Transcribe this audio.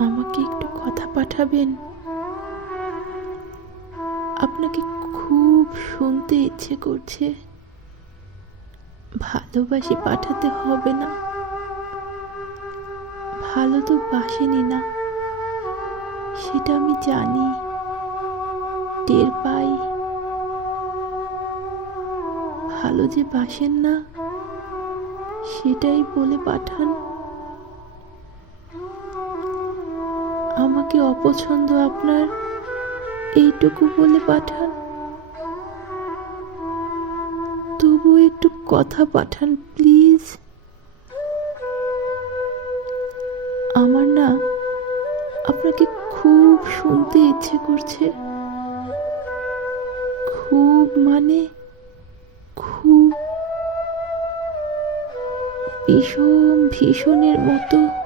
আমাকে একটু কথা পাঠাবেন? আপনাকে খুব শুনতে ইচ্ছে করছে। ভালোবাসি পাঠাতে হবে না। ভালো তো বাসেনি না, সেটা আমি জানি, টের পাই। ভালো যে বাসেন না সেটাই বলে পাঠান। আমাকে অপছন্দ আপনার এইটুকু বলে পাঠান। তবু একটু কথা পাঠান প্লিজ। আমার না আপনাকে খুব শুনতে ইচ্ছে করছে। খুব মানে খুব, ভীষণ ভীষণের মতো।